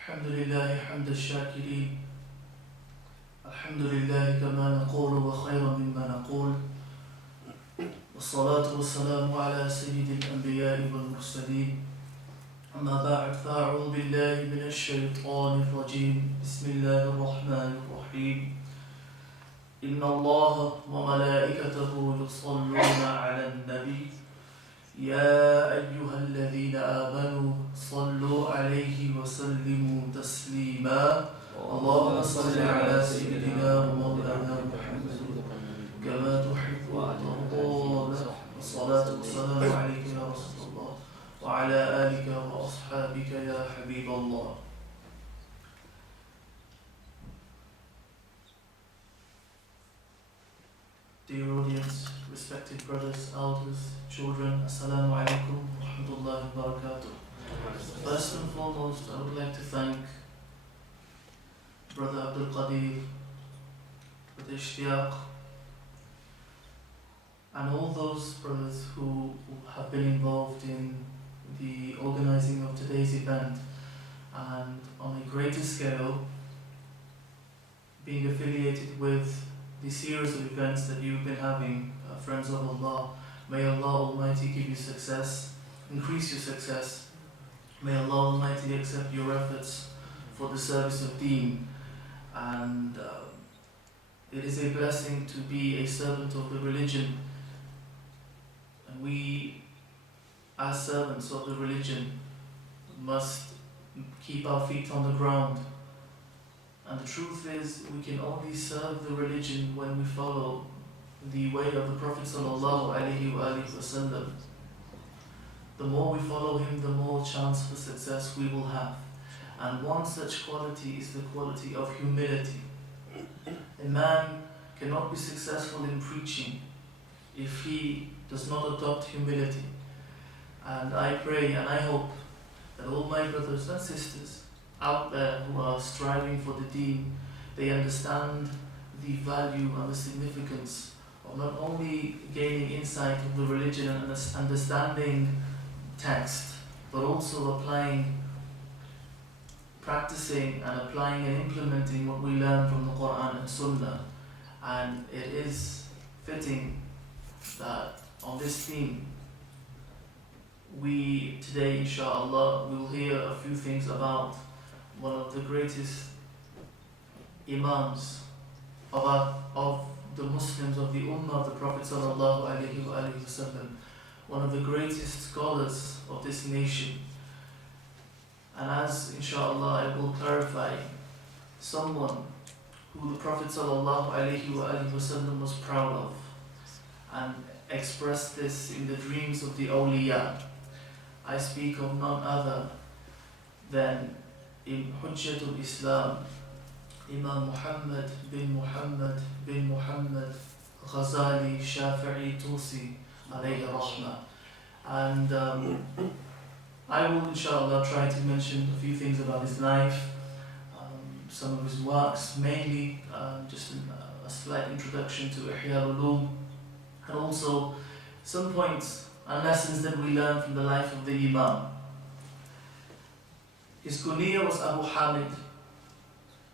الحمد لله حمد الشاكرين. الحمد لله كما نقول وخيرا مما نقول. والصلاة والسلام على سيد الأنبياء والمرسلين. أما بعد فأعوذ بالله من الشيطان الرجيم. بسم الله الرحمن الرحيم. إن الله وملائكته يصلون على النبي يا أيها الذين آمنوا صلوا عليه وسلموا تسليما. اللهم صل على سيدنا ومولانا محمد كما تحب وترضى. والصلاة والسلام عليك يا رسول الله وعلى آلك وأصحابك يا حبيب الله. Dear audience, respected brothers, elders, children, Assalamu alaikum wa rahmatullahi wa barakatuh. First and foremost, I would like to thank Brother Abdul Qadir, Brother Ishtiyaq, and all those brothers who have been involved in the organizing of today's event, and on a greater scale, being affiliated with the series of events that you've been having, friends of Allah. May Allah Almighty give you success, increase your success. May Allah Almighty accept your efforts for the service of Deen. And it is a blessing to be a servant of the religion. And we, as servants of the religion, must keep our feet on the ground. And the truth is, we can only serve the religion when we follow the way of the Prophet ﷺ. The more we follow him, the more chance for success we will have. And one such quality is the quality of humility. A man cannot be successful in preaching if he does not adopt humility. And I pray and I hope that all my brothers and sisters out there who are striving for the Deen, they understand the value and the significance of not only gaining insight of the religion and understanding text, but also practicing and applying and implementing what we learn from the Quran and Sunnah. And it is fitting that on this theme, we today, inshallah, will hear a few things about one of the greatest imams of the Muslims, of the Ummah of the Prophet ﷺ, one of the greatest scholars of this nation. And as inshallah I will clarify, someone who the Prophet ﷺ was proud of and expressed this in the dreams of the awliya. I speak of none other than Hujjatul Islam, Imam Muhammad bin Ghazali Shafi'i Tusi alayhi rahmah. And I will inshallah try to mention a few things about his life, some of his works, mainly just a slight introduction to Ihya al-Ulum, and also some points and lessons that we learn from the life of the Imam. His kunya was Abu Hamid.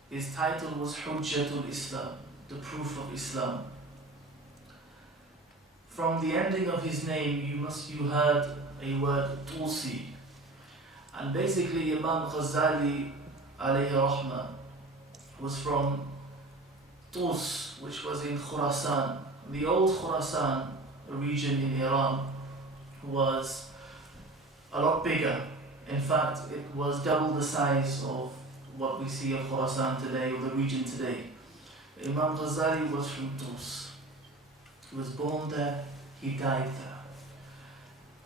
His title was Hujjatul Islam, the proof of Islam. From the ending of his name, you heard a word Tusi. And basically Imam Ghazali alayhi rahmah was from Tus, which was in Khurasan. The old Khurasan, a region in Iran, was a lot bigger. In fact, it was double the size of what we see of Khurasan today, or the region today. Imam Ghazali was from Tus. He was born there, he died there.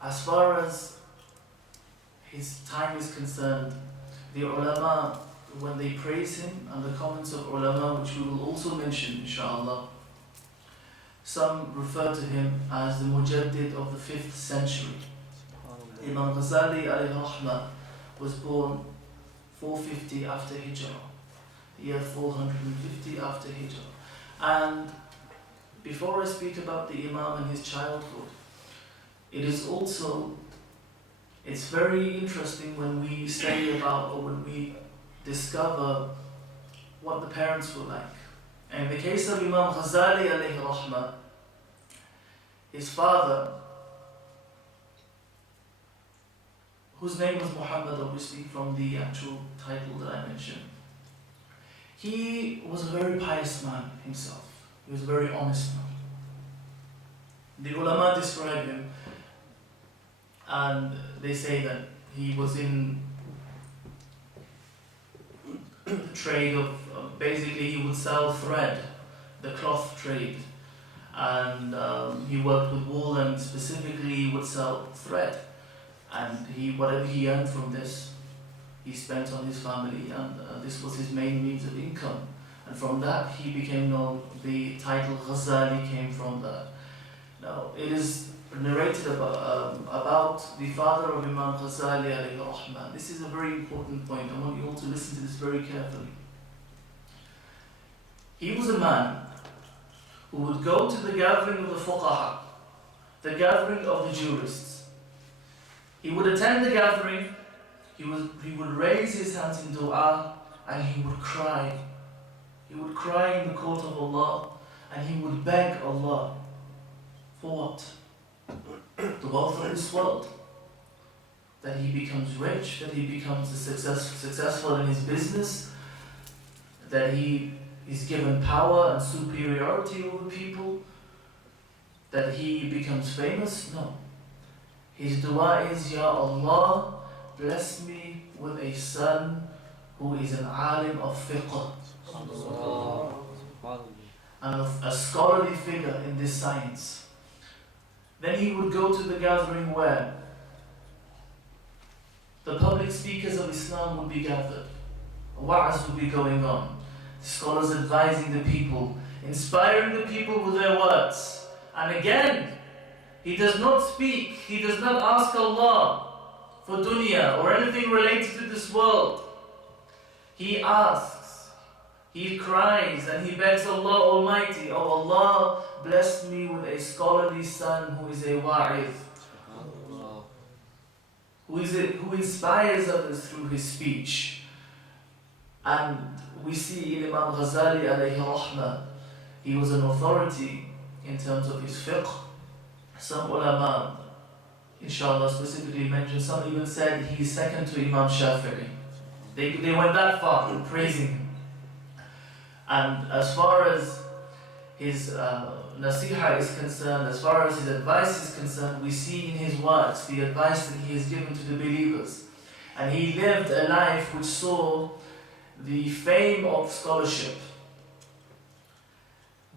As far as his time is concerned, the ulama, when they praise him, and the comments of ulama, which we will also mention inshallah, some refer to him as the Mujaddid of the 5th century. Imam Ghazali alayhi rahmah was born 450 after Hijrah, year 450 after Hijrah. And before I speak about the Imam and his childhood, it's very interesting when we study about, or when we discover what the parents were like. And in the case of Imam Ghazali alayhi rahmah, his father, whose name was Muhammad, obviously from the actual title that I mentioned, he was a very pious man himself. He was a very honest man. The ulama describe him, and they say that he was in the trade of, basically he would sell thread, the cloth trade, and he worked with wool, and specifically he would sell thread, and whatever he earned from this, he spent on his family, and this was his main means of income, and from that he became known. The title Ghazali came from that. Now it is narrated about the father of Imam Ghazali alayhi rahmah. This is a very important point. I want you all to listen to this very carefully. He was a man who would go to the gathering of the fuqaha, the gathering of the jurists. He would attend the gathering, he would raise his hands in dua, and he would cry. He would cry in the court of Allah, and he would beg Allah. For what? The wealth of this world. That he becomes rich, that he becomes successful in his business, that he is given power and superiority over people, that he becomes famous. No. His dua is, Ya Allah, bless me with a son who is an alim of fiqh and a scholarly figure in this science. Then he would go to the gathering where the public speakers of Islam would be gathered. Wa'az would be going on. Scholars advising the people, inspiring the people with their words. And again, he does not speak, he does not ask Allah for dunya or anything related to this world. He asks, he cries, and he begs Allah Almighty, Oh Allah, bless me with a scholarly son who is a wa'id, who inspires others through his speech. And we see in Imam Ghazali alayhi rahmah, he was an authority in terms of his fiqh. Some ulama, inshallah, specifically mentioned, some even said he is second to Imam Shafi'i. They went that far in praising him. And as far as his nasiha is concerned, as far as his advice is concerned, we see in his words the advice that he has given to the believers. And he lived a life which saw the fame of scholarship,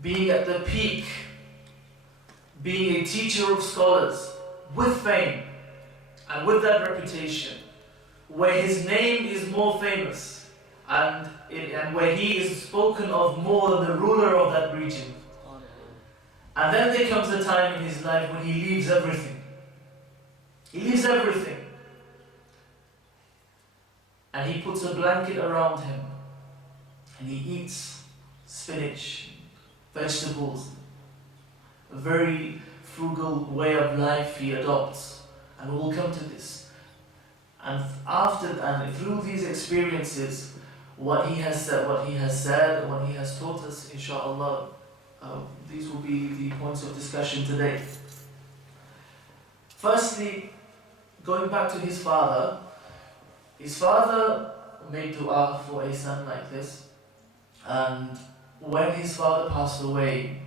being at the peak, being a teacher of scholars, with fame and with that reputation, where his name is more famous and where he is spoken of more than the ruler of that region. And then there comes a time in his life when he leaves everything. He leaves everything. And he puts a blanket around him. And he eats spinach, vegetables. A very frugal way of life he adopts. And we will come to this. And through these experiences, what he has said, what he has taught us, inshallah, these will be the points of discussion today. Firstly, going back to his father made dua for a son like this, and when his father passed away,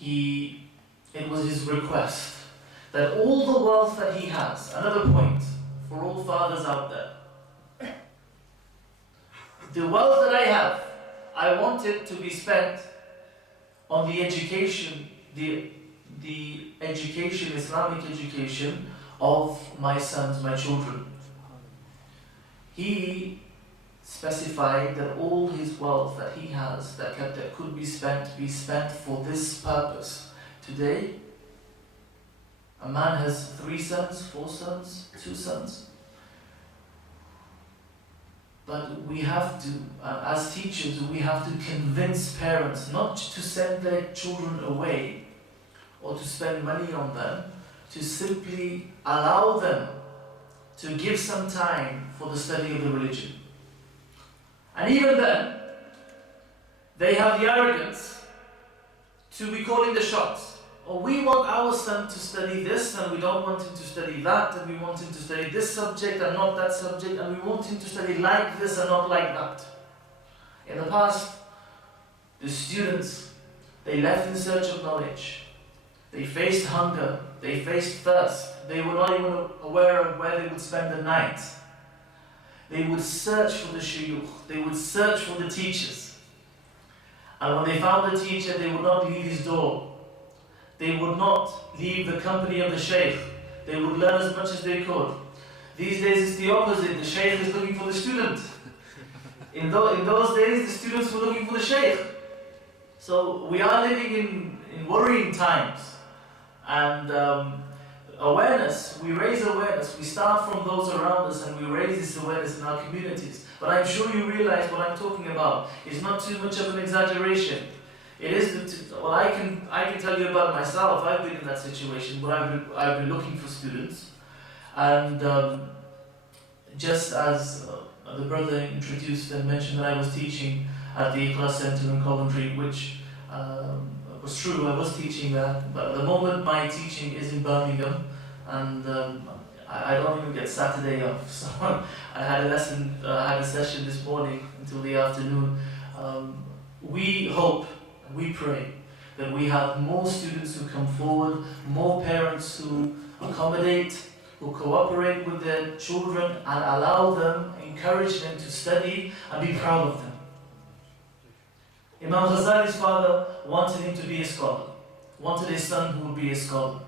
it was his request that all the wealth that he has, another point for all fathers out there, the wealth that I have, I want it to be spent on the education, the education, Islamic education of my sons, my children. He specified that all his wealth that he has, that could be spent for this purpose. Today, a man has 3 sons, 4 sons, 2 sons. But we have to, as teachers, we have to convince parents not to send their children away or to spend money on them, to simply allow them to give some time for the study of the religion. And even then, they have the arrogance to be calling the shots. Or we want our son to study this, and we don't want him to study that, and we want him to study this subject and not that subject, and we want him to study like this and not like that. In the past, the students, they left in search of knowledge. They faced hunger, they faced thirst. They were not even aware of where they would spend the night. They would search for the shuyukh, they would search for the teachers. And when they found the teacher, they would not leave his door. They would not leave the company of the Shaykh. They would learn as much as they could. These days it's the opposite. The Shaykh is looking for the student. In those days, the students were looking for the Shaykh. So we are living in worrying times. And awareness, we raise awareness. We start from those around us and we raise this awareness in our communities. But I'm sure you realize what I'm talking about is not too much of an exaggeration. It is, well, I can tell you about myself. I've been in that situation where I've been looking for students. And just as the brother introduced and mentioned that I was teaching at the Ilyas Center in Coventry, which was true, I was teaching that, but at the moment my teaching is in Birmingham, and I don't even get Saturday off, so I had a lesson, I had a session this morning until the afternoon. We hope and we pray that we have more students who come forward, more parents who accommodate, who cooperate with their children and allow them, encourage them to study and be proud of them. Imam Ghazali's father wanted him to be a scholar, wanted his son who would be a scholar.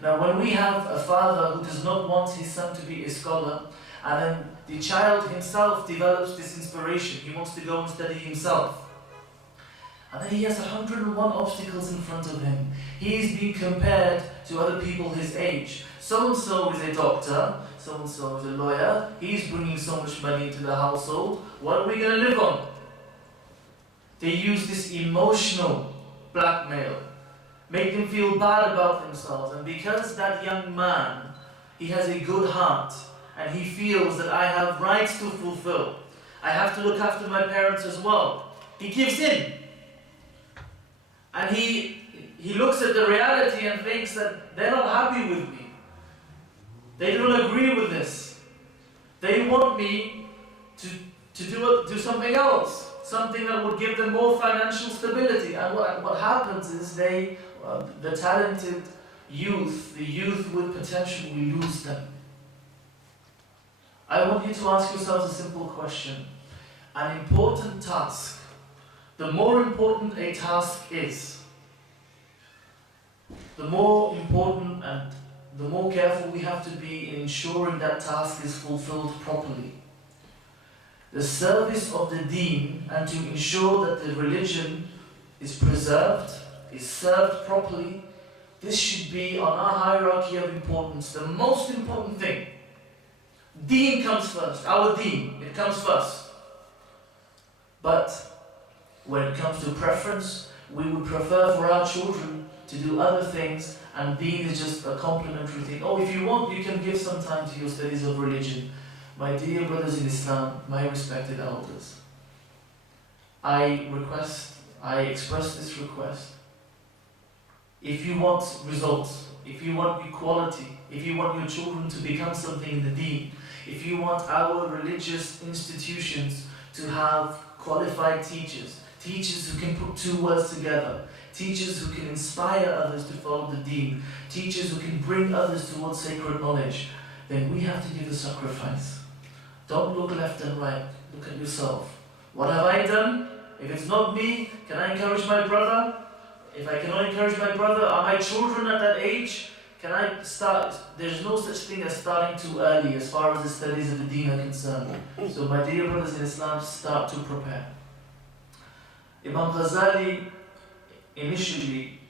Now when we have a father who does not want his son to be a scholar, and then the child himself develops this inspiration, he wants to go and study himself, and then he has 101 obstacles in front of him. He is being compared to other people his age. So-and-so is a doctor, so-and-so is a lawyer, he's bringing so much money into the household, what are we going to live on? They use this emotional blackmail, make them feel bad about themselves, and because that young man, he has a good heart, and he feels that I have rights to fulfill, I have to look after my parents as well, he gives in. And he looks at the reality and thinks that they're not happy with me. They don't agree with this. They want me to do something else, something that would give them more financial stability. And what happens is the talented youth, the youth with potential, we lose them. I want you to ask yourselves a simple question. An important task, the more important a task is, the more important and the more careful we have to be in ensuring that task is fulfilled properly. The service of the deen and to ensure that the religion is preserved, is served properly, this should be on our hierarchy of importance, the most important thing. Deen comes first, our deen, it comes first. But when it comes to preference, we would prefer for our children to do other things, and deen is just a complementary thing. Oh, if you want, you can give some time to your studies of religion. My dear brothers in Islam, my respected elders, I express this request. If you want results, if you want equality, if you want your children to become something in the deen, if you want our religious institutions to have qualified teachers, teachers who can put two words together, teachers who can inspire others to follow the deen, teachers who can bring others towards sacred knowledge, then we have to give a sacrifice. Don't look left and right, look at yourself. What have I done? If it's not me, can I encourage my brother? If I cannot encourage my brother, are my children at that age? Can I start? There's no such thing as starting too early as far as the studies of the deen are concerned. So my dear brothers in Islam, start to prepare. Imam Ghazali, initially,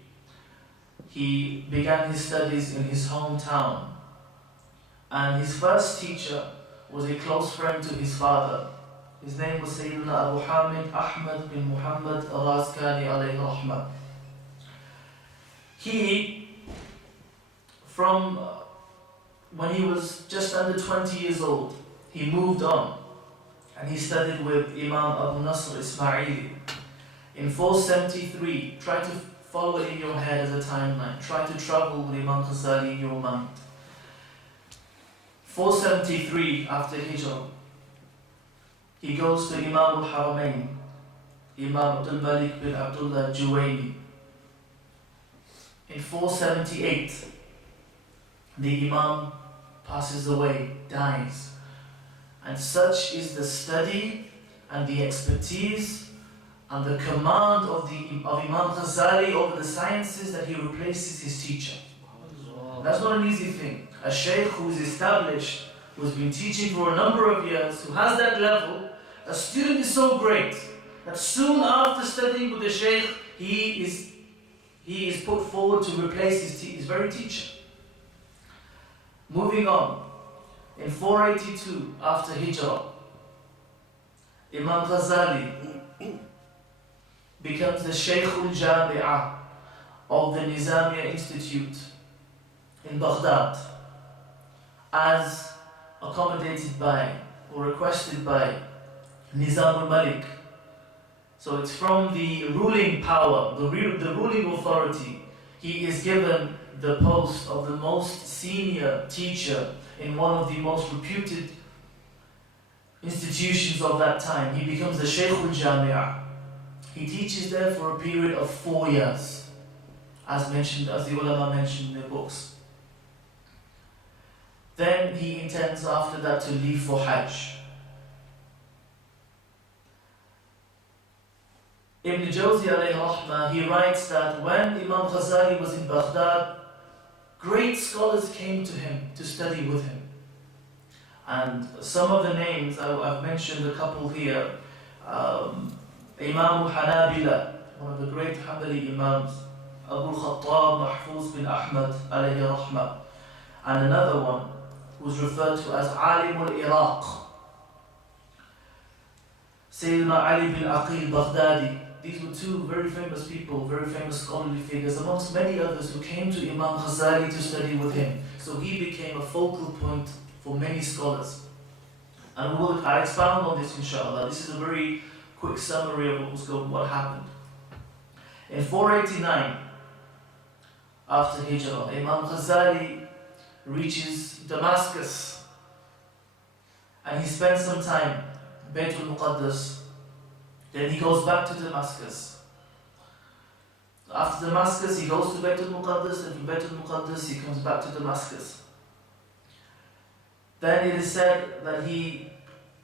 he began his studies in his hometown. And his first teacher was a close friend to his father. His name was Sayyidina Abu Hamid Ahmad bin Muhammad al-Azkani alayhi rahmah. He, from when he was just under 20 years old, he moved on and he studied with Imam Abu Nasr Ismaili. In 473, try to follow it in your head as a timeline. Try to travel with Imam Ghazali in your mind. 473 after Hijrah, he goes to Imam al-Haramain, Imam Abdul Malik bin Abdullah al-Juwayni. In 478, the Imam passes away, dies. And such is the study and the expertise and the command of Imam Ghazali over the sciences that he replaces his teacher. That's not an easy thing. A Shaykh who is established, who has been teaching for a number of years, who has that level, a student is so great that soon after studying with the Shaykh, he is put forward to replace his very teacher. Moving on, in 482 after Hijrah, Imam Ghazali becomes the Shaykh al-Jami'ah of the Nizamiya Institute in Baghdad, as accommodated by or requested by Nizam al-Malik. So it's from the ruling power, the ruling authority. He is given the post of the most senior teacher in one of the most reputed institutions of that time. He becomes the Shaykh al-Jami'ah. He teaches there for a period of 4 years, as the ulama mentioned in their books. Then he intends after that to leave for Hajj. Ibn Jawzi alayhi rahmah, he writes that when Imam Ghazali was in Baghdad, great scholars came to him to study with him. And some of the names, I've mentioned a couple here. Imam al-Hanabila, one of the great Hanbali Imams, Abu Khattab Mahfuz bin Ahmad alayhi rahmah. And another one who's referred to as Alim al-Iraq, Sayyidina Ali bin Aqil Baghdadi. These were two very famous people, very famous scholarly figures, amongst many others who came to Imam Ghazali to study with him. So he became a focal point for many scholars. And I'll expound on this inshallah. This is a very quick summary of what happened. In 489, after Hijrah, Imam Ghazali reaches Damascus and he spends some time in Baytul Muqaddas. Then he goes back to Damascus. After Damascus, he goes to Baytul Muqaddas, and from Baytul Muqaddas, he comes back to Damascus. Then it is said that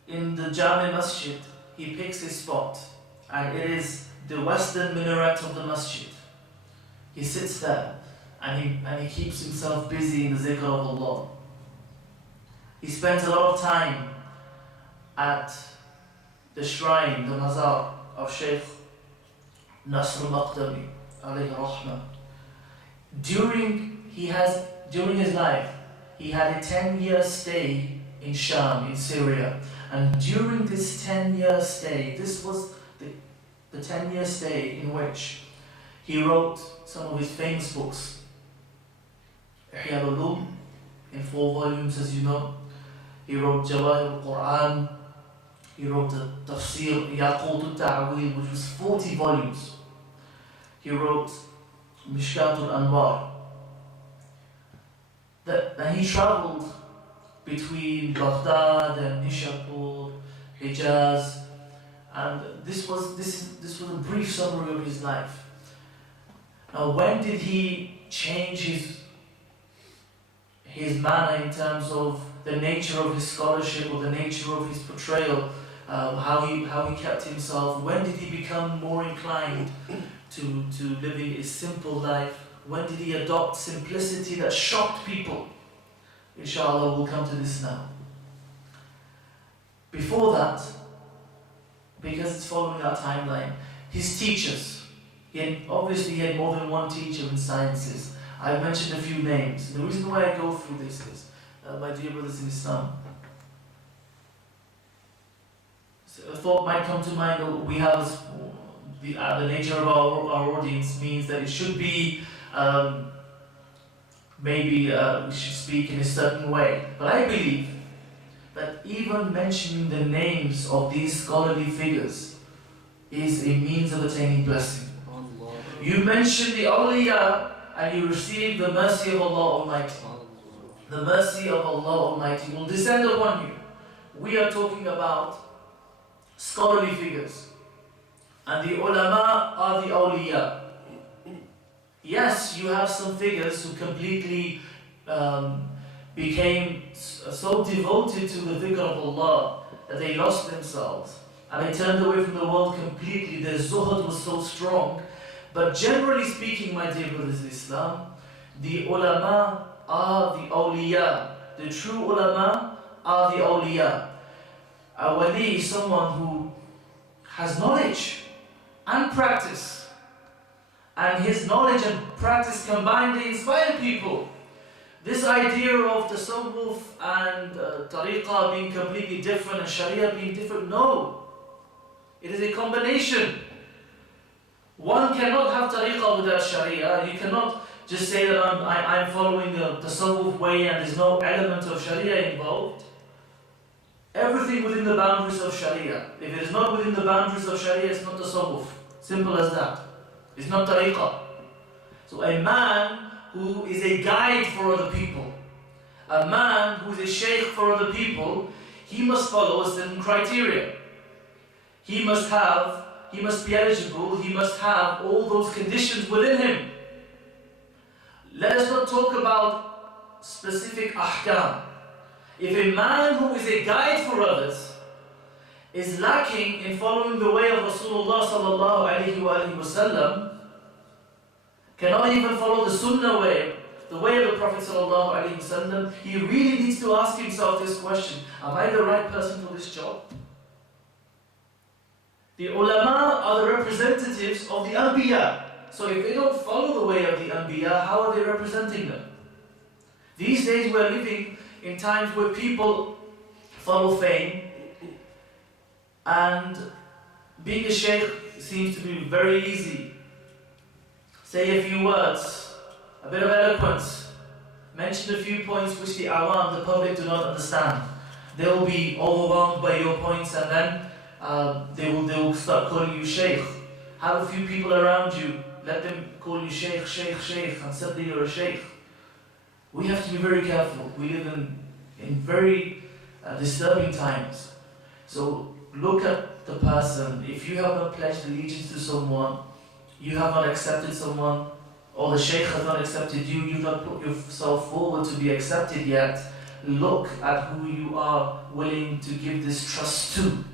in the Jami Masjid, he picks his spot, and it is the western minaret of the masjid. He sits there, and he keeps himself busy in the zikr of Allah. He spends a lot of time at the shrine, the mazar of Shaykh Nasr al-Maqdami alayhi rahmah. During his life, he had a 10-year stay in Sham, in Syria. And during this 10-year stay, this was the 10-year stay in which he wrote some of his famous books. Ihya al-Ulum, in 4 volumes, as you know. He wrote Jawahir al-Quran. He wrote the Tafsir Yaqut al-Ta'wil, which was 40 volumes. He wrote Mishkat al-Anwar. And he traveled between Baghdad and Nishapur, Hijaz, and this was a brief summary of his life. Now, when did he change his manner in terms of the nature of his scholarship or the nature of his portrayal, how he kept himself? When did he become more inclined to living a simple life? When did he adopt simplicity that shocked people? Inshallah, we'll come to this now. Before that, because it's following our timeline, his teachers. He had more than one teacher in sciences. I've mentioned a few names. The reason why I go through this is, my dear brothers in Islam, a thought might come to mind. We have the nature of our audience means that it should be maybe we should speak in a certain way. But I believe that even mentioning the names of these scholarly figures is a means of attaining blessing. You mention the awliya and you receive the mercy of Allah Almighty. The mercy of Allah Almighty will descend upon you. We are talking about scholarly figures. And the ulama are the awliya. Yes, you have some figures who completely became so devoted to the dhikr of Allah that they lost themselves and they turned away from the world completely. Their zuhud was so strong. But generally speaking, my dear brothers in Islam, the ulama are the awliya. The true ulama are the awliya. A wali is someone who has knowledge and practice. And his knowledge and practice combined, they inspire people. This idea of tasawwuf and tariqah being completely different and sharia being different, no. It is a combination. One cannot have tariqah without sharia. You cannot just say that I'm following the tasawwuf way and there's no element of sharia involved. Everything within the boundaries of sharia. If it is not within the boundaries of sharia, it's not tasawwuf. Simple as that. It's not tariqah. So a man who is a guide for other people, a man who is a shaykh for other people, he must follow a certain criteria. He must be eligible, he must have all those conditions within him. Let us not talk about specific ahkam. If a man who is a guide for others is lacking in following the way of Rasulullah sallallahu alaihi wasallam, cannot even follow the sunnah way, the way of the Prophet sallallahu alaihi wasallam, he really needs to ask himself this question: am I the right person for this job? The ulama are the representatives of the anbiya. So if they don't follow the way of the anbiya, how are they representing them? These days we're living in times where people follow fame, and being a shaykh seems to be very easy. Say a few words, a bit of eloquence, mention a few points which the awam, the public, do not understand. They will be overwhelmed by your points, and then they will start calling you shaykh. Have a few people around you, let them call you shaykh, shaykh, shaykh, and suddenly you're a shaykh. We have to be very careful. We live in very disturbing times. So look at the person. If you have not pledged allegiance to someone, you have not accepted someone, or the shaykh has not accepted you, you've not put yourself forward to be accepted yet, look at who you are willing to give this trust to.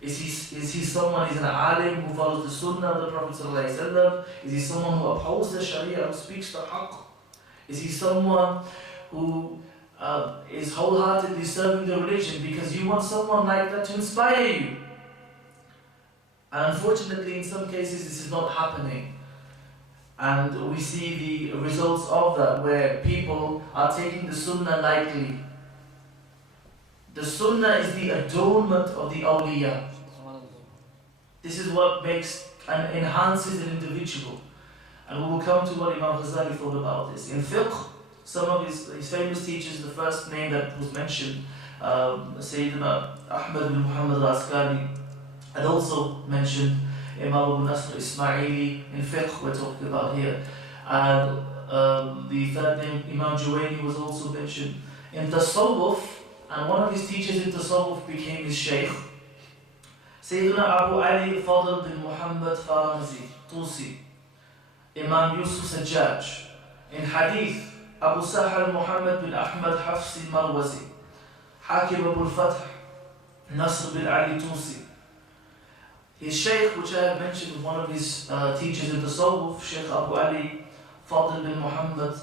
Is he someone, is an alim who follows the sunnah of the Prophet ﷺ? Is he someone who upholds the sharia, who speaks the haqq? Is he someone who is wholeheartedly serving the religion because you want someone like that to inspire you? And unfortunately, in some cases, this is not happening. And we see the results of that, where people are taking the sunnah lightly. The sunnah is the adornment of the awliya. This is what makes and enhances an individual. And we will come to what Imam Ghazali thought about this. In fiqh, some of his famous teachers, the first name that was mentioned, Sayyidina Ahmad bin Muhammad al-Askari, had also mentioned Imam Abu Nasr Ismaili. In fiqh we're talking about here. And the third name, Imam Juwayni, was also mentioned. In tasawwuf, and one of his teachers in tasawwuf became his shaykh, Sayyidina Abu Ali Fadl bin Muhammad Faranzi Tusi, Imam Yusuf Sajjaj. In hadith, Abu Sahal Muhammad bin Ahmad Hafsi Marwazi, Hakim Abu al-Fath Nasr bin Ali Tusi. His shaykh, which I have mentioned, was one of his teachers in tasawwuf, Shaykh Abu Ali Fadl bin Muhammad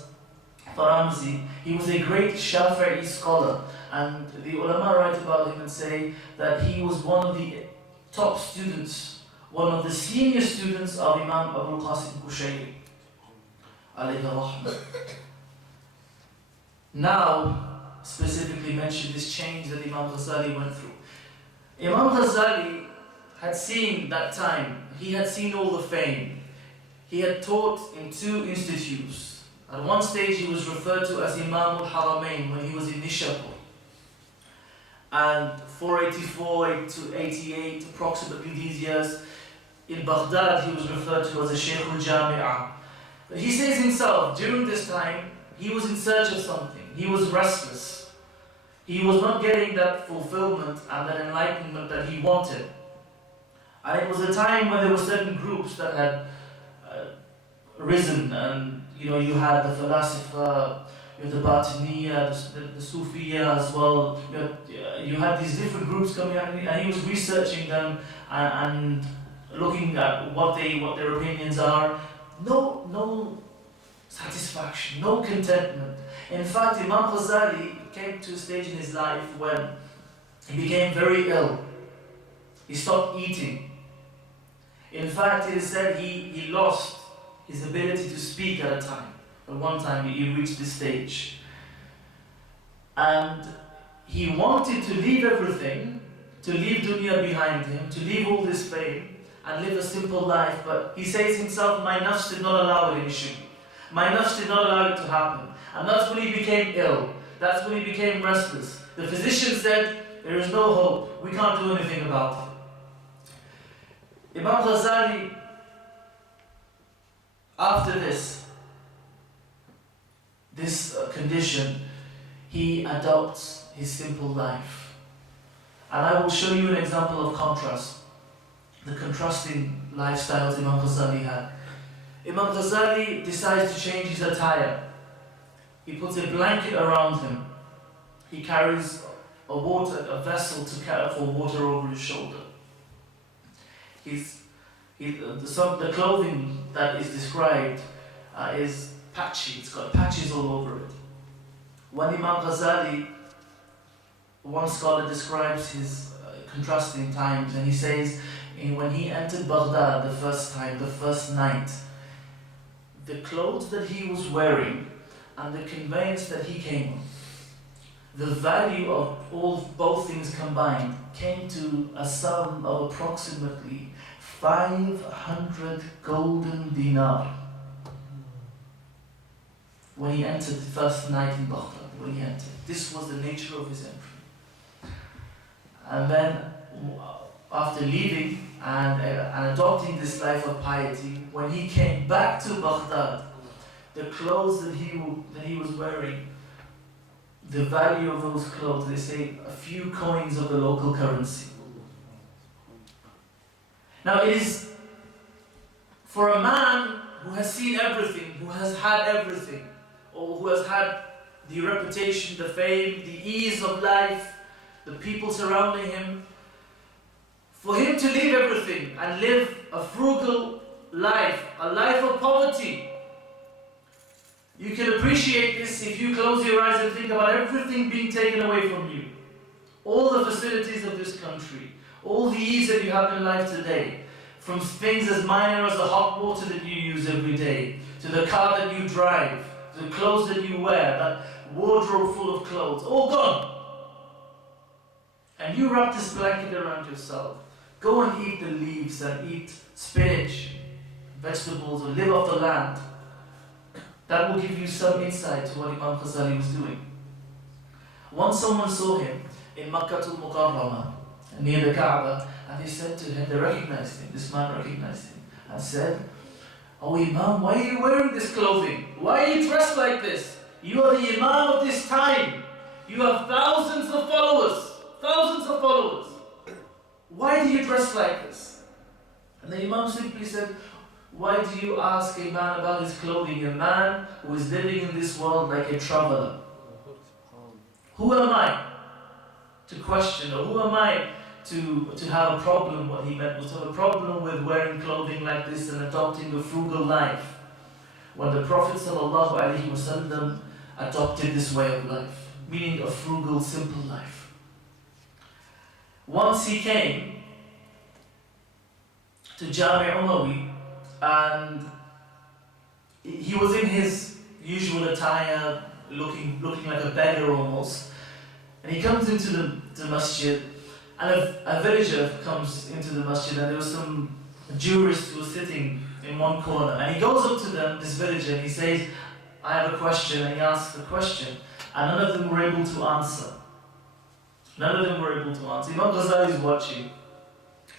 Faranzi. He was a great Shafi'i scholar, and the ulama write about him and say that he was one of the top students, one of the senior students of Imam Abu Qasim Qushayri, alayhi rahmah. Now, specifically mention this change that Imam Ghazali went through. Imam Ghazali had seen that time, he had seen all the fame. He had taught in 2 institutes. At one stage he was referred to as Imam al-Haramain when he was in Nishapur. and 484 to 88, approximately these years, in Baghdad he was referred to as a Shaykh al-Jama'at. He says himself, during this time, he was in search of something. He was restless. He was not getting that fulfillment and that enlightenment that he wanted. And it was a time when there were certain groups that had risen, and you had the philosopher, you had the Batiniya, the Sufiya as well. You had these different groups coming out, and he was researching them and looking at what their opinions are. No satisfaction, no contentment. In fact, Imam Ghazali came to a stage in his life when he became very ill. He stopped eating. In fact, it is said he lost his ability to speak at a time. At one time, he reached this stage. And he wanted to leave everything, to leave dunya behind him, to leave all this fame, and live a simple life. But he says himself, my nafs did not allow it initially. My nafs did not allow it to happen. And that's when he became ill. That's when he became restless. The physician said, there is no hope. We can't do anything about it. Imam Ghazali, after this condition, he adopts his simple life. And I will show you an example of contrast, the contrasting lifestyles Imam Ghazali had. Imam Ghazali decides to change his attire. He puts a blanket around him. He carries a vessel to carry for water over his shoulder. The clothing that is described is patchy. It's got patches all over it. When Imam Ghazali, one scholar describes his contrasting times, and he says, when he entered Baghdad the first time, the first night, the clothes that he was wearing and the conveyance that he came on, the value of both things combined came to a sum of approximately 500 golden dinar. When he entered the first night in Baghdad, this was the nature of his entry. And then, after leaving and adopting this life of piety, when he came back to Baghdad, the clothes that he was wearing, the value of those clothes, they say a few coins of the local currency. Now it is for a man who has seen everything, who has had everything, or who has had the reputation, the fame, the ease of life, the people surrounding him, for him to leave everything and live a frugal life, a life of poverty. You can appreciate this if you close your eyes and think about everything being taken away from you. All the facilities of this country, all the ease that you have in life today, from things as minor as the hot water that you use every day, to the car that you drive, to the clothes that you wear, that wardrobe full of clothes, all gone. And you wrap this blanket around yourself. Go and eat the leaves and eat spinach, vegetables, or live off the land. That will give you some insight to what Imam Ghazali was doing. Once someone saw him in Makkah al-Mukarramah, near the Kaaba, and they said to him, they recognized him, this man recognized him, and said, "Oh Imam, why are you wearing this clothing? Why are you dressed like this? You are the Imam of this time. You have thousands of followers. Why do you dress like this?" And the Imam simply said, "Why do you ask a man about his clothing? A man who is living in this world like a traveler. Who am I to question, or who am I to have a problem?" What he meant was to have a problem with wearing clothing like this and adopting a frugal life, when the Prophet ﷺ adopted this way of life, meaning a frugal, simple life. Once he came to Jami' Umawi, and he was in his usual attire, looking like a beggar almost, and he comes into the masjid, and a villager comes into the masjid, and there was some jurist who was sitting in one corner, and he goes up to them, this villager, and he says, "I have a question," and he asks the question, and none of them were able to answer. None of them were able to answer. Imam Ghazali is watching.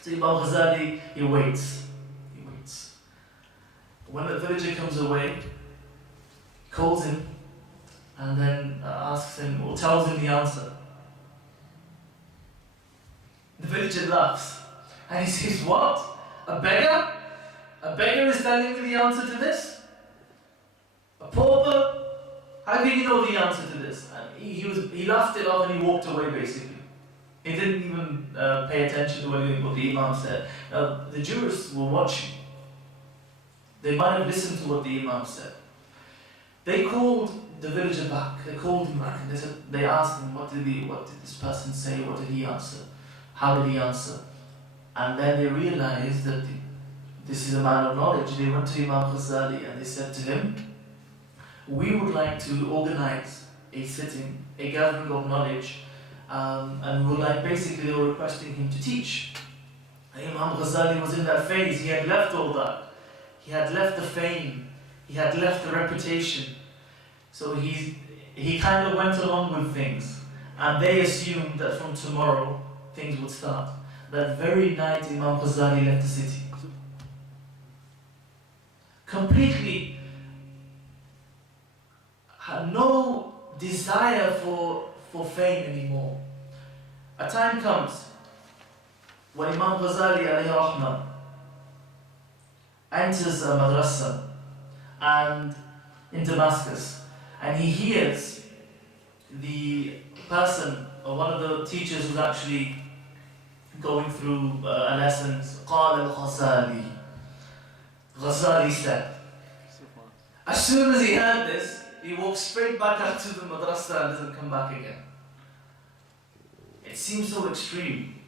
So Imam Ghazali, he waits. He waits. When the villager comes away, calls him, and then asks him, or tells him the answer. The villager laughs, and he says, "What? A beggar? A beggar is telling me the answer to this? A pauper? How can you know the answer to this?" And he laughed it off and he walked away basically. He didn't even pay attention to what the Imam said. Now, the jurists were watching. They might have listened to what the Imam said. They called the villager back. They called him back and they asked him, what did this person say? What did he answer? How did he answer? And then they realized that this is a man of knowledge. They went to Imam Ghazali and they said to him, "We would like to organize a sitting, a gathering of knowledge, and we would like, basically they were requesting him to teach." Imam Ghazali was in that phase. He had left all that. He had left the fame. He had left the reputation. So he kind of went along with things. And they assumed that from tomorrow things would start. That very night Imam Ghazali left the city. Completely had no desire for fame anymore. A time comes when Imam Ghazali alayhi rahmah enters a madrasa and in Damascus, and he hears the person or one of the teachers who's actually going through a lesson. قال الغزالي. Ghazali said. As soon as he heard this, he walks straight back up to the madrasa and doesn't come back again. It seems so extreme.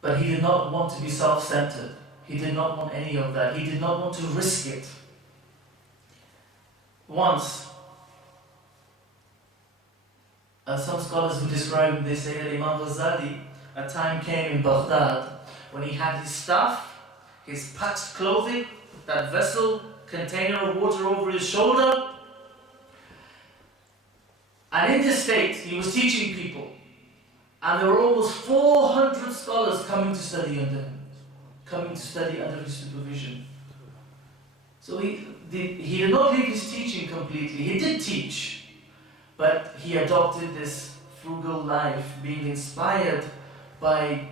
But he did not want to be self-centered. He did not want any of that. He did not want to risk it. Once, some scholars who describe him, they say that Imam Ghazali, a time came in Baghdad when he had his staff, his patched clothing, that vessel, container of water over his shoulder, and in this state he was teaching people, and there were almost 400 scholars coming to study under him, coming to study under his supervision. So he did not leave his teaching completely. He did teach, but he adopted this frugal life, being inspired by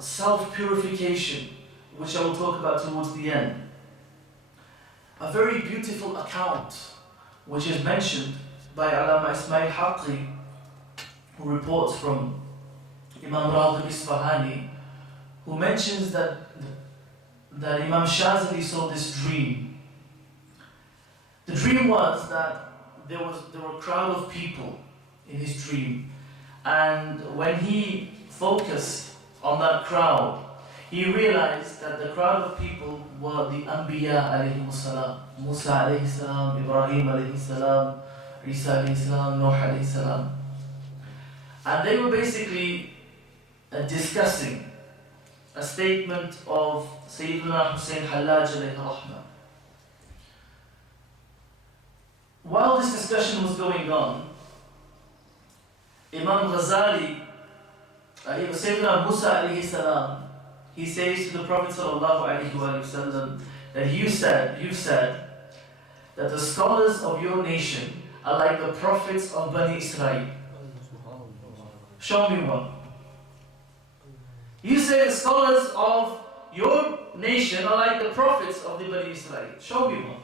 self-purification, which I will talk about towards the end. A very beautiful account, which is mentioned by Allama Ismail Haqqi, who reports from Imam Raghib Isfahani, who mentions that Imam Shazali saw this dream. The dream was that there were a crowd of people in his dream, and when he focused on that crowd, he realized that the crowd of people were the Anbiya alayhi salam, Musa alayhi salam, Ibrahim alayhi salam, Isa alayhi salam, Nuh alayhi salam. And they were basically discussing a statement of Sayyidina Hussein Hallaj alayhi rahmah. While this discussion was going on, Imam Ghazali, Sayyidina Musa alayhi salam, he says to the Prophet ﷺ that you've said that the scholars of your nation are like the prophets of Bani Israel. Show me one. You say the scholars of your nation are like the prophets of the Bani Israel. Show me one.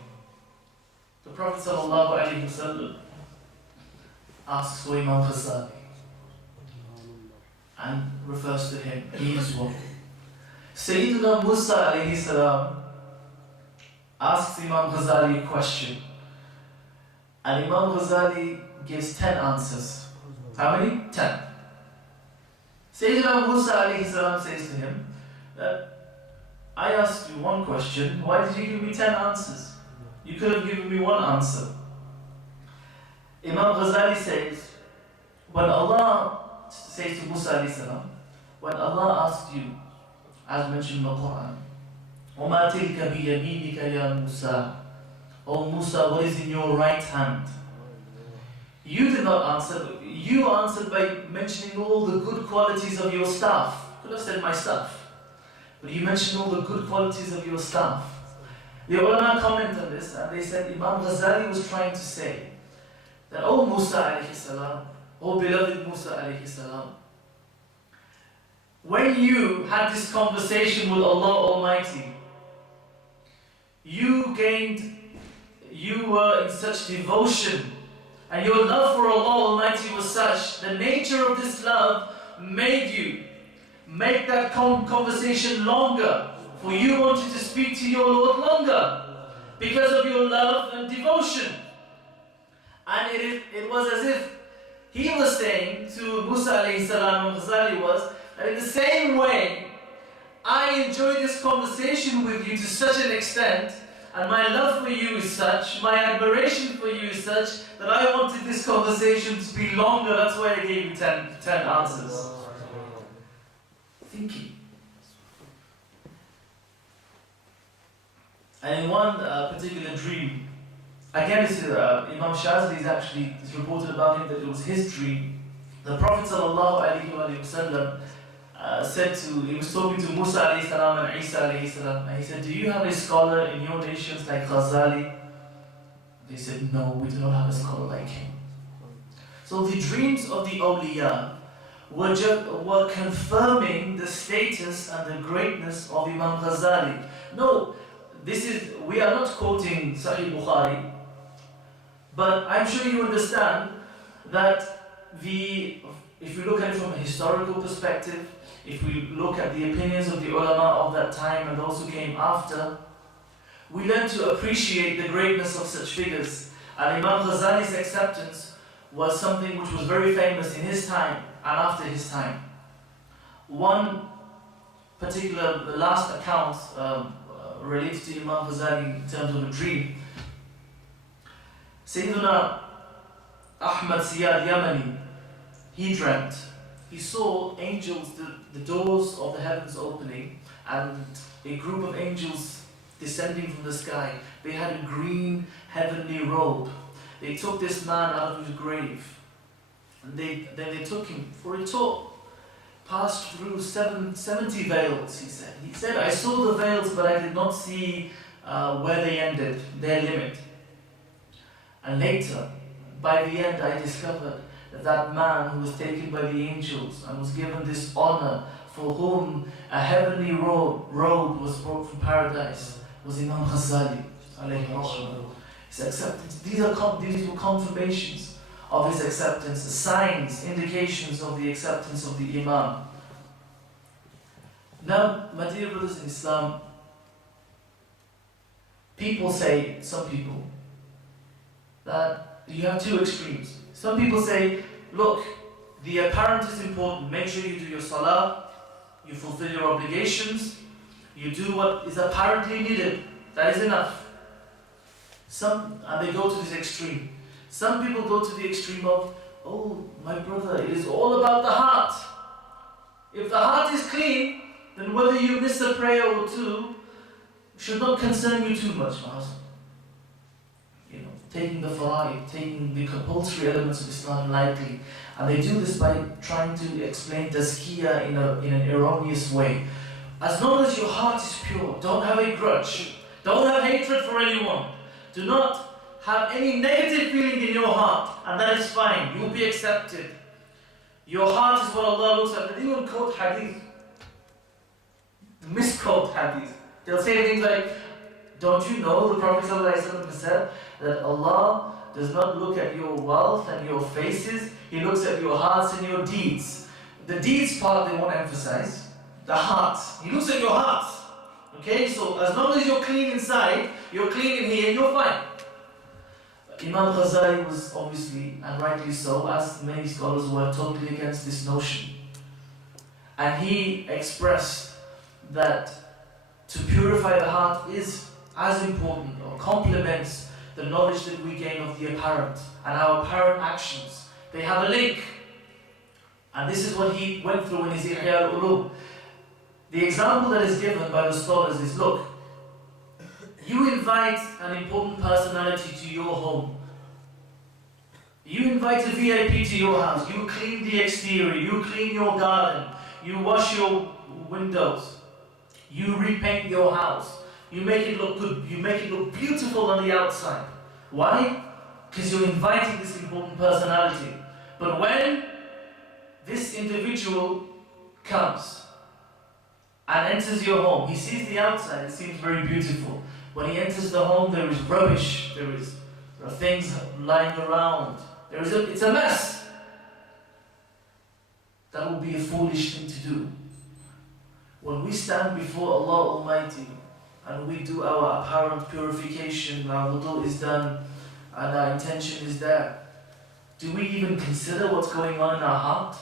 The Prophet ﷺ asks for Imam Ghazali and refers to him. He is one. Sayyidina Musa alayhi salam asks Imam Ghazali a question, and Imam Ghazali gives 10 answers. How many? 10. Sayyidina Musa alayhi salam says to him that I asked you one question, why did you give me 10 answers? You could have given me one answer. Imam Ghazali says, when Allah says to Musa alayhi salam, when Allah asked you, as mentioned in the Quran, وَمَا تِلْكَ بِيَمِينِكَ يَا مُوسَى, O Musa, what is in your right hand? You did not answer. You answered by mentioning all the good qualities of your staff. Could have said my staff. But you mentioned all the good qualities of your staff. The ulama comment on this and they said Imam Ghazali was trying to say that, oh Musa alayhi salam, oh beloved Musa alayhi salam, when you had this conversation with Allah Almighty, you were in such devotion and your love for Allah Almighty was such, the nature of this love made you make that conversation longer. For you wanted to speak to your Lord longer because of your love and devotion. And it was as if he was saying to Musa alayhi salam, Ghazali was, that in the same way, I enjoy this conversation with you to such an extent, and my love for you is such, my admiration for you is such, that I wanted this conversation to be longer. That's why I gave you 10 answers. Thinking. And in one particular dream, again, this is, Imam Ghazali is actually, it's reported about him that it was his dream. The Prophet ﷺ said he was talking to Musa alayhi salam and Isa alayhi salam, and he said, do you have a scholar in your nations like Ghazali? They said, no, we do not have a scholar like him. So the dreams of the awliya were confirming the status and the greatness of Imam Ghazali. No, we are not quoting Sahih Bukhari, but I'm sure you understand that if we look at it from a historical perspective, if we look at the opinions of the ulama of that time and those who came after, we learn to appreciate the greatness of such figures. And Imam Ghazali's acceptance was something which was very famous in his time and after his time. One particular, the last account related to Imam Ghazali in terms of a dream. Sayyiduna Ahmad Siyad Yamani, he dreamt. He saw angels, the doors of the heavens opening, and a group of angels descending from the sky. They had a green heavenly robe. They took this man out of his grave, and then they took him for a tour. Passed through 70 veils, he said. He said, I saw the veils, but I did not see where they ended, their limit. And later, by the end, I discovered that man who was taken by the angels and was given this honor, for whom a heavenly robe was brought from paradise, was Imam Ghazali alayhi rahmah. His acceptance. These were confirmations of his acceptance, signs, indications of the acceptance of the Imam. Now, my dear brothers in Islam, some people, that you have two extremes. Some people say, look, the apparent is important. Make sure you do your salah, you fulfill your obligations, you do what is apparently needed. That is enough. And they go to this extreme. Some people go to the extreme of, oh, my brother, it is all about the heart. If the heart is clean, then whether you miss a prayer or two should not concern you too much, my husband. Taking the fara'id, taking the compulsory elements of Islam lightly. And they do this by trying to explain tazkiyah in an erroneous way. As long as your heart is pure, don't have a grudge, don't have hatred for anyone, do not have any negative feeling in your heart, and that is fine, you'll be accepted. Your heart is what Allah looks at. They even quote hadith, misquote hadith. They'll say things like, don't you know the Prophet ﷺ said that Allah does not look at your wealth and your faces, He looks at your hearts and your deeds. The deeds part they won't emphasize, the heart. He looks at your heart. Okay, so as long as you're clean inside, you're clean in here, you're fine. Imam Ghazali was obviously, and rightly so, as many scholars were, totally against this notion. And he expressed that to purify the heart is as important, or complements the knowledge that we gain of the apparent, and our apparent actions. They have a link. And this is what he went through in his Ihya al-Ulum. The example that is given by the scholars is, look, you invite an important personality to your home. You invite a VIP to your house, you clean the exterior, you clean your garden, you wash your windows, you repaint your house, you make it look good, you make it look beautiful on the outside. Why? Because you're inviting this important personality. But when this individual comes and enters your home, he sees the outside, it seems very beautiful. When he enters the home, there is rubbish, there are things lying around, it's a mess. That would be a foolish thing to do. When we stand before Allah Almighty and we do our apparent purification, our wudu is done and our intention is there, do we even consider what's going on in our heart?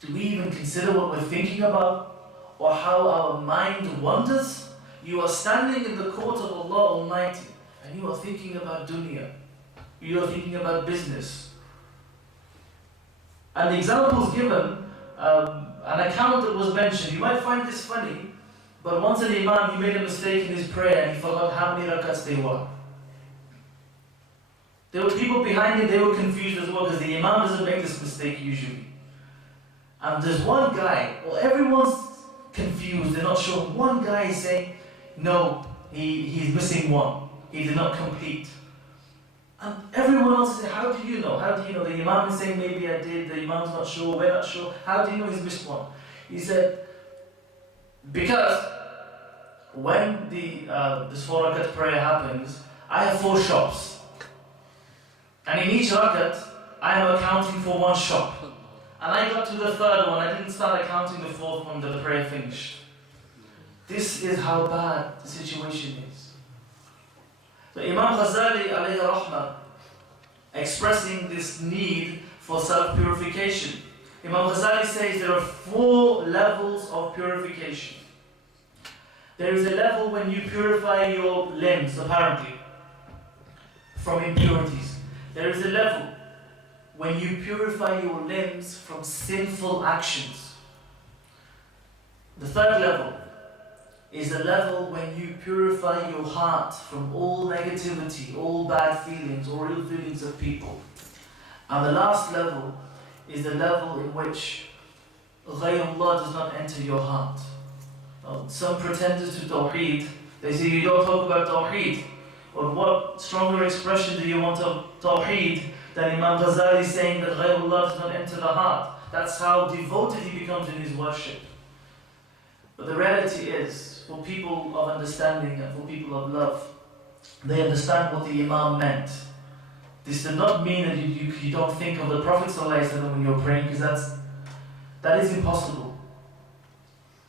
Do we even consider what we're thinking about or how our mind wanders? You are standing in the court of Allah Almighty and you are thinking about dunya. You are thinking about business. And the examples given, an account that was mentioned, you might find this funny, but once an imam, he made a mistake in his prayer and he forgot how many rakats they were. There were people behind him, they were confused as well because the imam doesn't make this mistake usually. And there's one guy, well, everyone's confused, they're not sure. One guy is saying, no, he's missing one. He did not complete. And everyone else is saying, how do you know? How do you know? The imam is saying, maybe I did, the imam's not sure, we're not sure. How do you know he's missed one? He said, because when this 4 rakat prayer happens, I have 4 shops. And in each rakat, I am accounting for 1 shop. And I got to the 3rd one, I didn't start accounting the 4th one that the prayer finished. This is how bad the situation is. So Imam Ghazali alayhi rahmah, expressing this need for self-purification. Imam Ghazali says there are 4 levels of purification. There is a level when you purify your limbs, apparently, from impurities. There is a level when you purify your limbs from sinful actions. The 3rd level is a level when you purify your heart from all negativity, all bad feelings, or ill feelings of people. And the last level is the level in which ghayrullah does not enter your heart. Now, some pretenders to Tawheed, they say you don't talk about Tawheed. Or what stronger expression do you want of Tawheed than Imam Ghazali saying that ghayrullah does not enter the heart? That's how devoted he becomes in his worship. But the reality is, for people of understanding and for people of love, they understand what the Imam meant. This does not mean that you don't think of the Prophet ﷺ when you're praying, because that is impossible.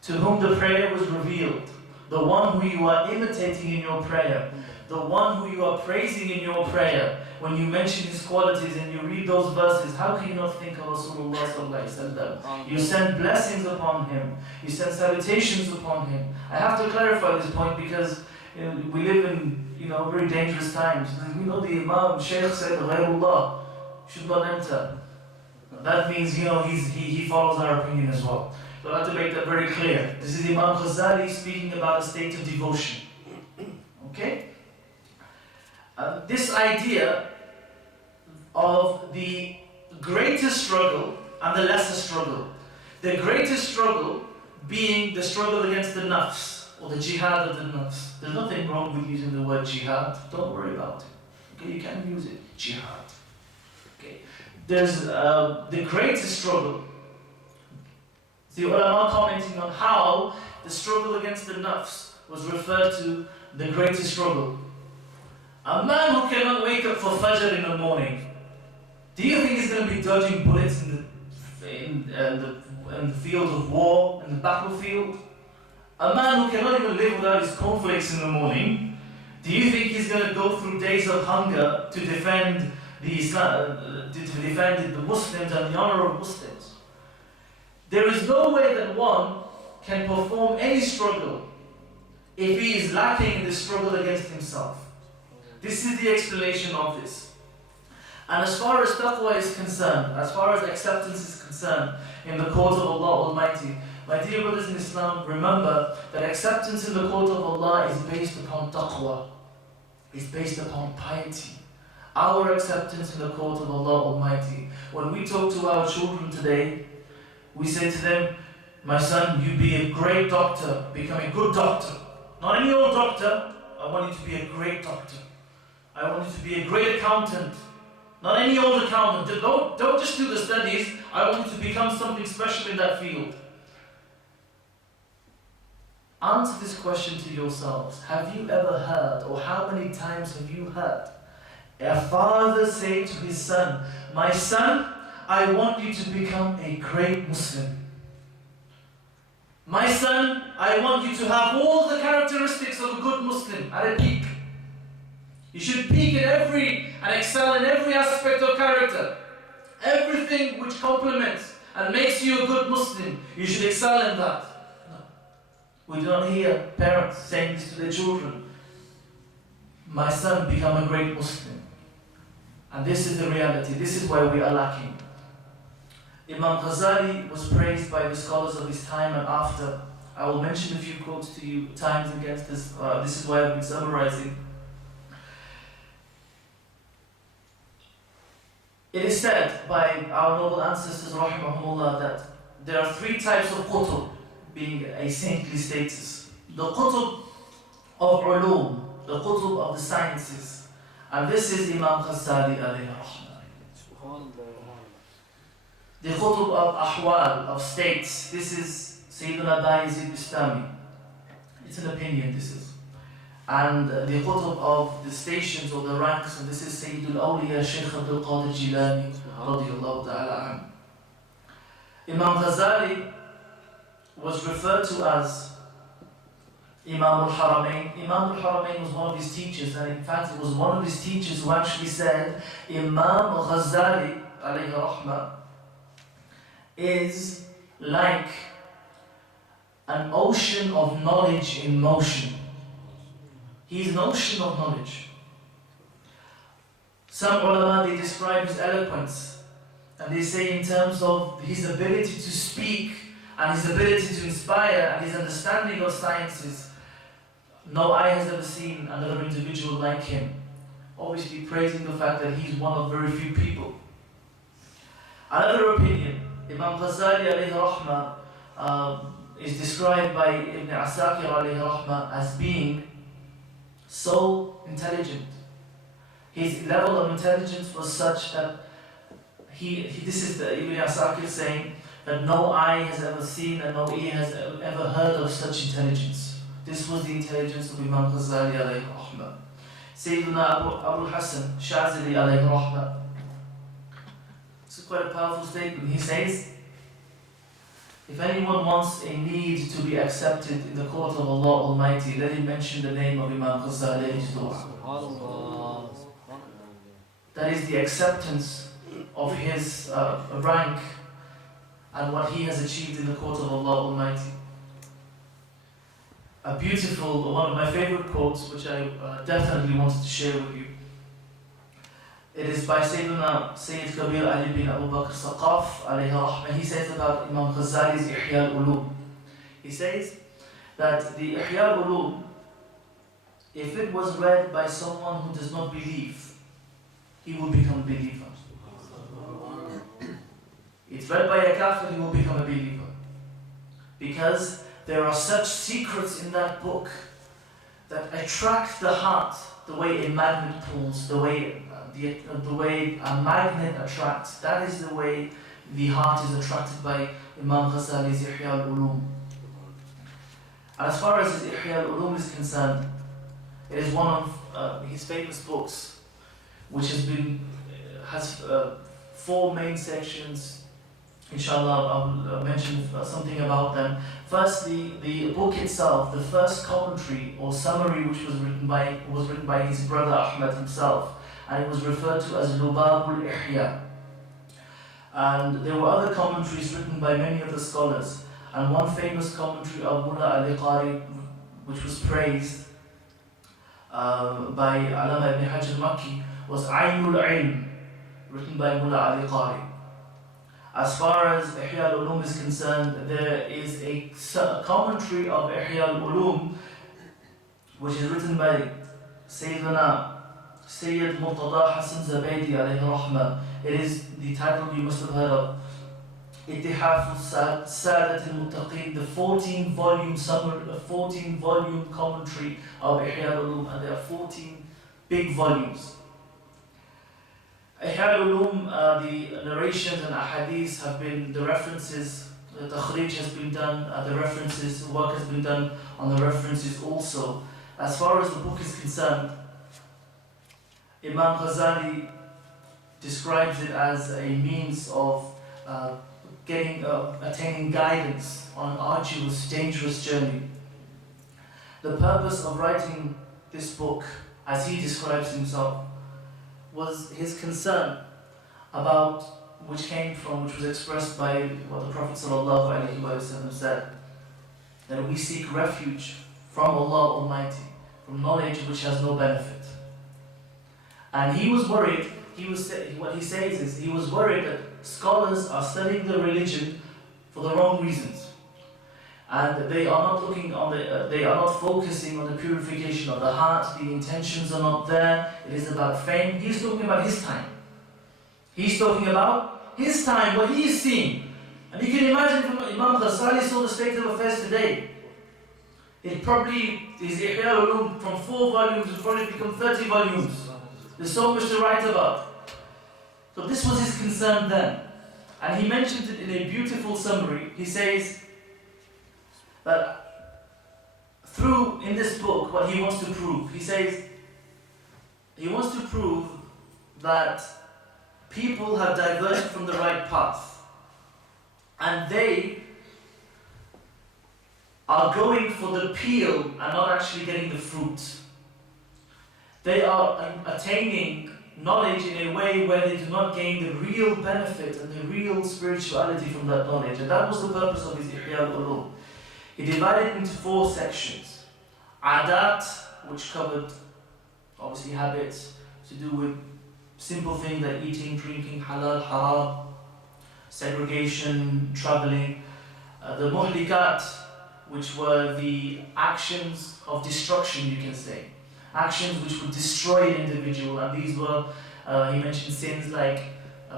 To whom the prayer was revealed, the one who you are imitating in your prayer, the one who you are praising in your prayer, when you mention his qualities and you read those verses, how can you not think of Rasulullah sallallahu alaihi wasallam? You send blessings upon him, you send salutations upon him. I have to clarify this point because we live in very dangerous times. The Imam Shaykh said ghayrullah should not enter. That means he follows our opinion as well. So I have to make that very clear. This is Imam Ghazali speaking about a state of devotion. Okay? This idea of the greater struggle and the lesser struggle. The greater struggle being the struggle against the nafs, or the jihad of the nafs. There's nothing wrong with using the word jihad. Don't worry about it. Okay, you can use it. Jihad. Okay. There's the greater struggle. The ulama commenting on how the struggle against the nafs was referred to the greater struggle. A man who cannot wake up for Fajr in the morning, do you think he's going to be dodging bullets in the field of war, in the battlefield? A man who cannot even live without his cornflakes in the morning, do you think he's going to go through days of hunger to defend the Muslims and the honor of Muslims? There is no way that one can perform any struggle if he is lacking in the struggle against himself. This is the explanation of this. And as far as taqwa is concerned, as far as acceptance is concerned in the court of Allah Almighty, my dear brothers in Islam, remember that acceptance in the court of Allah is based upon taqwa, is based upon piety. our acceptance in the court of Allah Almighty. When we talk to our children today, we say to them, my son, you be a great doctor, become a good doctor. Not any old doctor, I want you to be a great doctor. I want you to be a great accountant. Not any old accountant. Don't just do the studies, I want you to become something special in that field. Answer this question to yourselves. Have you ever heard, or how many times have you heard, a father say to his son, my son, I want you to become a great Muslim. My son, I want you to have all the characteristics of a good Muslim at a peak. You should peak in and excel in every aspect of character. Everything which complements and makes you a good Muslim, you should excel in that. We do not hear parents saying this to their children. My son, become a great Muslim. And this is the reality. This is why we are lacking. Imam Ghazali was praised by the scholars of his time and after. I will mention a few quotes to you times against this. This is why I've been summarizing. It is said by our noble ancestors, rahimahumullah, that there are three types of qutub, being a saintly status. The qutub of ulum, the qutub of the sciences. And this is Imam Ghazali alayhi rahmah. The qutub of ahwal, of states. This is Sayyidina Bayezid Bistami. It's an opinion, this is. And the qutub of the stations or the ranks, and this is Sayyidul Awliya Shaykh Abdul Qadir Jilani radiyallahu ta'ala anhu. Imam Ghazali was referred to as Imam al-Haramain. Imam al-Haramain was one of his teachers, and in fact it was one of his teachers who actually said Imam Ghazali alayhi rahmah is like an ocean of knowledge in motion. He is an ocean of knowledge. Some ulama, they describe his eloquence, and they say in terms of his ability to speak and his ability to inspire and his understanding of sciences, no eye has ever seen another individual like him. Obviously praising the fact that he's one of very few people. Another opinion, Imam Ghazali alayhi rahmah is described by Ibn Asakir alayhi rahmah as being so intelligent. His level of intelligence was such that this is the Ibn Asakir saying that no eye has ever seen and no ear has ever heard of such intelligence. This was the intelligence of Imam Ghazali alayhi rahmah. Sayyidina Abu Hassan Shazili alayhi rahmah. This is quite a powerful statement. He says, if anyone wants a need to be accepted in the court of Allah Almighty, let him mention the name of Imam Ghazali in his dua. That is the acceptance of his rank and what he has achieved in the court of Allah Almighty. A beautiful, one of my favorite quotes, which I definitely wanted to share with you. It is by Sayyidina Sayyid Kabir Ali bin Abu Bakr Saqaf alayhi rahmah. He says about Imam Ghazali's Ihya al-Ulum. He says that the Ihya al-Ulum, if it was read by someone who does not believe, he will become a believer. It's read by a kafir, he will become a believer. Because there are such secrets in that book that attract the heart the way a magnet pulls, the way a magnet attracts. That is the way the heart is attracted by Imam Ghazali's Ihya al-Ulum. And as far as his Ihya al-Ulum is concerned, it is one of his famous books, which has 4 main sections. Inshallah, I'll mention something about them. Firstly, the book itself, the first commentary or summary, which was written by his brother Ahmad himself, and it was referred to as Lubab al-Ihya. And there were other commentaries written by many of the scholars, and one famous commentary of Mullah al-Attari, which was praised by Alama ibn Hajj al-Makki, was Aynul Ilm, written by Mullah al-Attari. As far as Ihya al-Ulum is concerned, there is a commentary of Ihya al-Ulum which is written by Sayyidina Sayyid Murtada Hassan Zabaydi alayhi rahmah. It is the title you must have heard of. Ittihaf Sadat al-Muttaqeen, the 14-volume summary, a 14-volume commentary of Ihya al-Ulum, and there are 14 big volumes. Ihya al-Ulum, the narrations and ahadith have been, the references, the takhrij has been done, the references, work has been done on the references also. As far as the book is concerned, Imam Ghazali describes it as a means of attaining guidance on an arduous, dangerous journey. The purpose of writing this book, as he describes himself, was his concern about, which was expressed by what the Prophet ﷺ said, that we seek refuge from Allah Almighty, from knowledge which has no benefit. And he was worried, what he says is, he was worried that scholars are studying the religion for the wrong reasons. And they are not focusing on the purification of the heart, the intentions are not there, it is about fame. He's talking about his time. He's talking about his time, what he is seeing. And you can imagine if Imam Ghazali saw the state of affairs today, his Ihya al-Ulum from 4 volumes will probably become 30 volumes. There's so much to write about. So this was his concern then. And he mentions it in a beautiful summary. He says that in this book, what he wants to prove, he says, he wants to prove that people have diverged from the right path. And they are going for the peel and not actually getting the fruit. They are attaining knowledge in a way where they do not gain the real benefit and the real spirituality from that knowledge. And that was the purpose of his Ihya al-Ulum. He divided it into 4 sections. Adat, which covered obviously habits to do with simple things like eating, drinking, halal, haram, segregation, traveling. The muhlikat, which were the actions of destruction, you can say. Actions which would destroy an individual, and these were, he mentioned sins like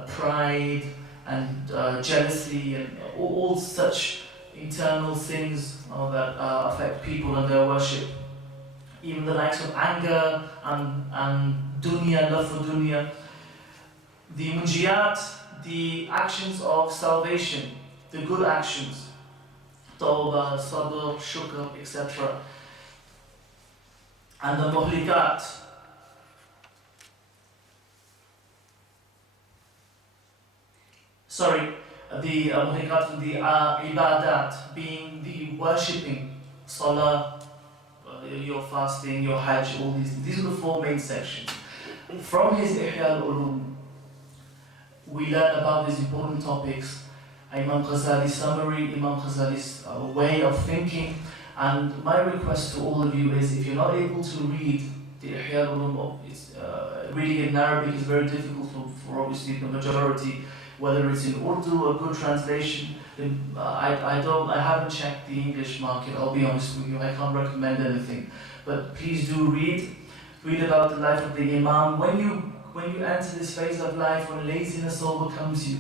pride and jealousy and all such internal sins that affect people and their worship. Even the likes of anger and dunya, love for dunya. The munjiyat, the actions of salvation, the good actions, tawbah, sabr, shukr, etc. And the muhlikat, the muhlikat, the ibadat, being the worshipping, salah, your fasting, your hajj, all these are the 4 main sections. From his Ihya al-Ulum, we learn about these important topics. Imam Ghazali's summary, Imam Ghazali's way of thinking. And my request to all of you is, if you're not able to read the Ihya al-Ulum, reading it in Arabic is very difficult for obviously the majority, whether it's in Urdu, a good translation. I haven't checked the English market, I'll be honest with you, I can't recommend anything. But please do read about the life of the Imam. When you enter this phase of life, when laziness overcomes you,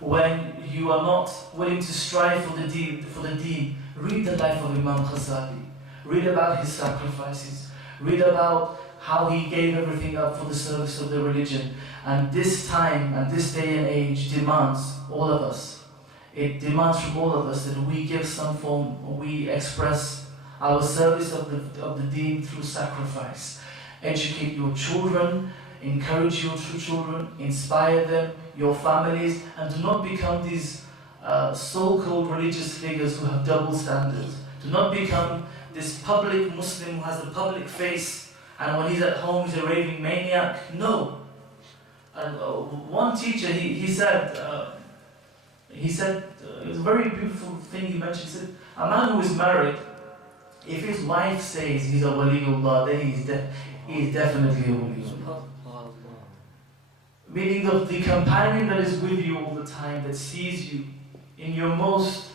when you are not willing to strive for the deen, read the life of Imam Ghazali. Read about his sacrifices. Read about how he gave everything up for the service of the religion. And this time and this day and age demands all of us. It demands from all of us that we give some form, or we express our service of the deen through sacrifice. Educate your children, encourage your children, inspire them, your families, and do not become these so-called religious figures who have double standards. Do not become this public Muslim who has a public face, and when he's at home he's a raving maniac. No. And one teacher, he said, it was a very beautiful thing he mentioned. He said, a man who is married, if his wife says he's a waliullah, then he is definitely a waliullah. Meaning the companion that is with you all the time, that sees you in your most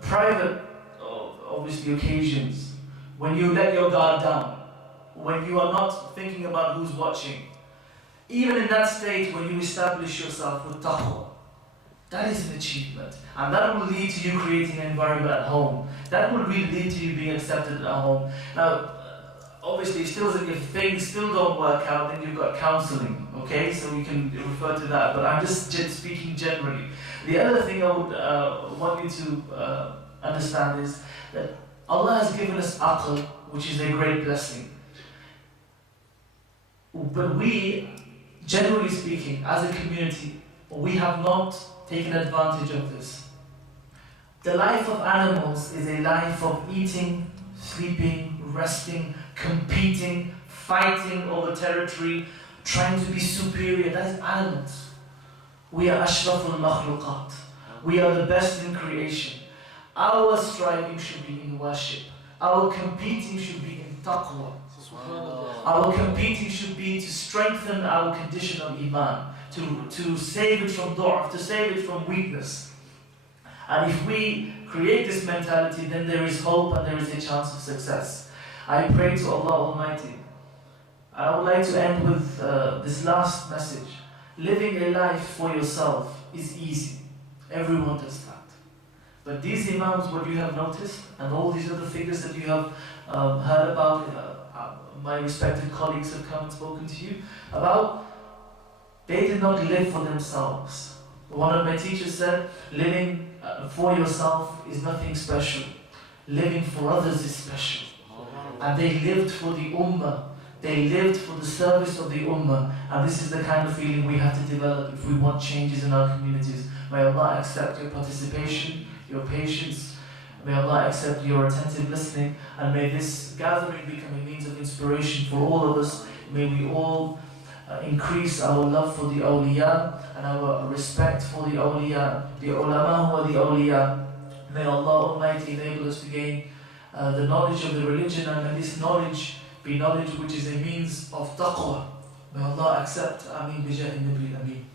private, obviously, occasions, when you let your guard down, when you are not thinking about who's watching, even in that state when you establish yourself with taqwa, that is an achievement. And that will lead to you creating an environment at home. That will really lead to you being accepted at home. Now, obviously, if things still don't work out, then you've got counseling, okay? So we can refer to that. But I'm just speaking generally. The other thing I would want you to understand is that Allah has given us aql, which is a great blessing. But we, generally speaking, as a community, we have not taken advantage of this. The life of animals is a life of eating, sleeping, resting, competing, fighting over territory, trying to be superior. That is animals. We are ashraful makhluqat. We are the best in creation. Our striving should be in worship. Our competing should be in taqwa. Our competing should be to strengthen our condition of iman, to save it from du'af, to save it from weakness. And if we create this mentality, then there is hope and there is a chance of success. I pray to Allah Almighty. I would like to end with this last message. Living a life for yourself is easy. Everyone does that. But these imams, what you have noticed, and all these other figures that you have heard about, my respected colleagues have come and spoken to you about, they did not live for themselves. One of my teachers said, living for yourself is nothing special. Living for others is special. And they lived for the ummah. They lived for the service of the ummah. And this is the kind of feeling we have to develop if we want changes in our communities. May Allah accept your participation, your patience. May Allah accept your attentive listening. And may this gathering become a means of inspiration for all of us. May we all increase our love for the awliya and our respect for the awliya, the ulama who are the awliya. May Allah Almighty enable us to gain the knowledge of the religion, and may this knowledge be knowledge which is a means of taqwa. May Allah accept. Ameen. Bijah Nabi. Ameen.